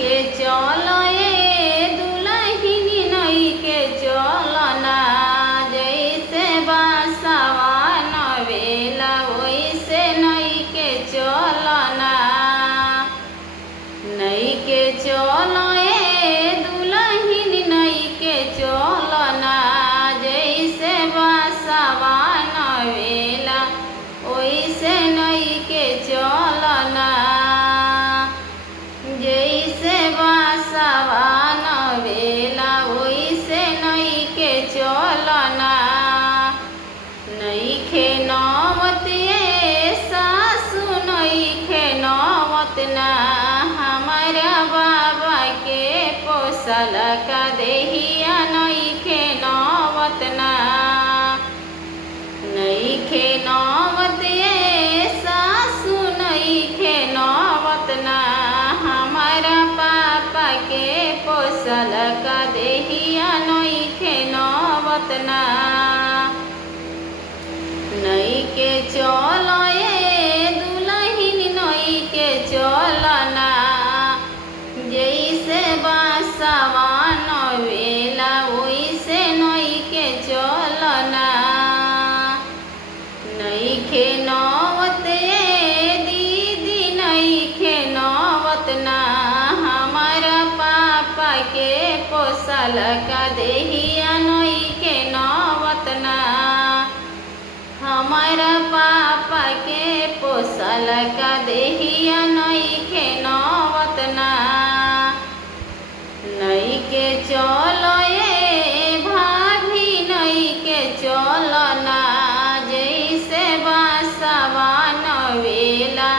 के चलो ए दुल्हनी नई के चलो ना, जैसे बासवा नवेला वैसे नई के चलो ना। नई के चलो ए दुल्हनी नई के चलो ना, जैसे बासवा नवेला वैसे नई के चलो ना। जैसे बासवा नवेला वैसे नई के चलो ना। नईखे नौवत ये सासु नईखे नौवत ना, हमारा बाबा के पोसल का देहिया नईखे नौवत ना। नईखे नौवत ये सासु नईखे नौवत ना, हमारा पापा के पोसल का देहिया नईखे नौवत ना। नई के चलो ए दुल्हनी नई के चलो ना, जैसे बासवा नवेला वैसे नई के चलो ना। नईखे नौवत ए दीदी नईखे नौवत ना, हमारा पापा के पोसल का देहिया नईखे नौवत ना। हमारा पापा के पोसल का देहिया नईखे नौवत ना। नई के चलो ए भाभी नई के चलो ना, जैसे बासवा नवेला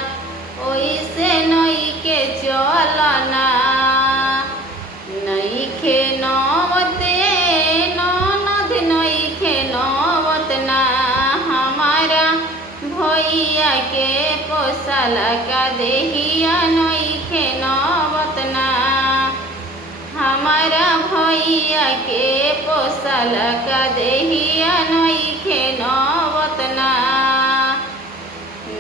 वैसे नई के चलो ना। नईखे नौवत ए ननद नईखे नौवत ना, हमारा भैया के पोसल का देहिया नईखे नौवत ना। हमारा भैया के पोसल का देहिया नईखे नौवत ना।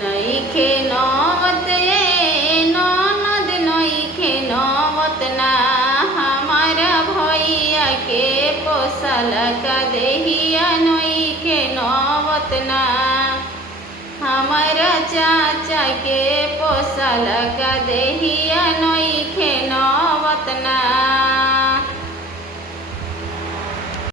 नईखे नौवत ए ननद नईखे नौवत ना, हमारा भैया के पोसल का देहिया नईखे नौवत ना। हमारा चाचा के पोसल का देहिया नईखे नौवत ना।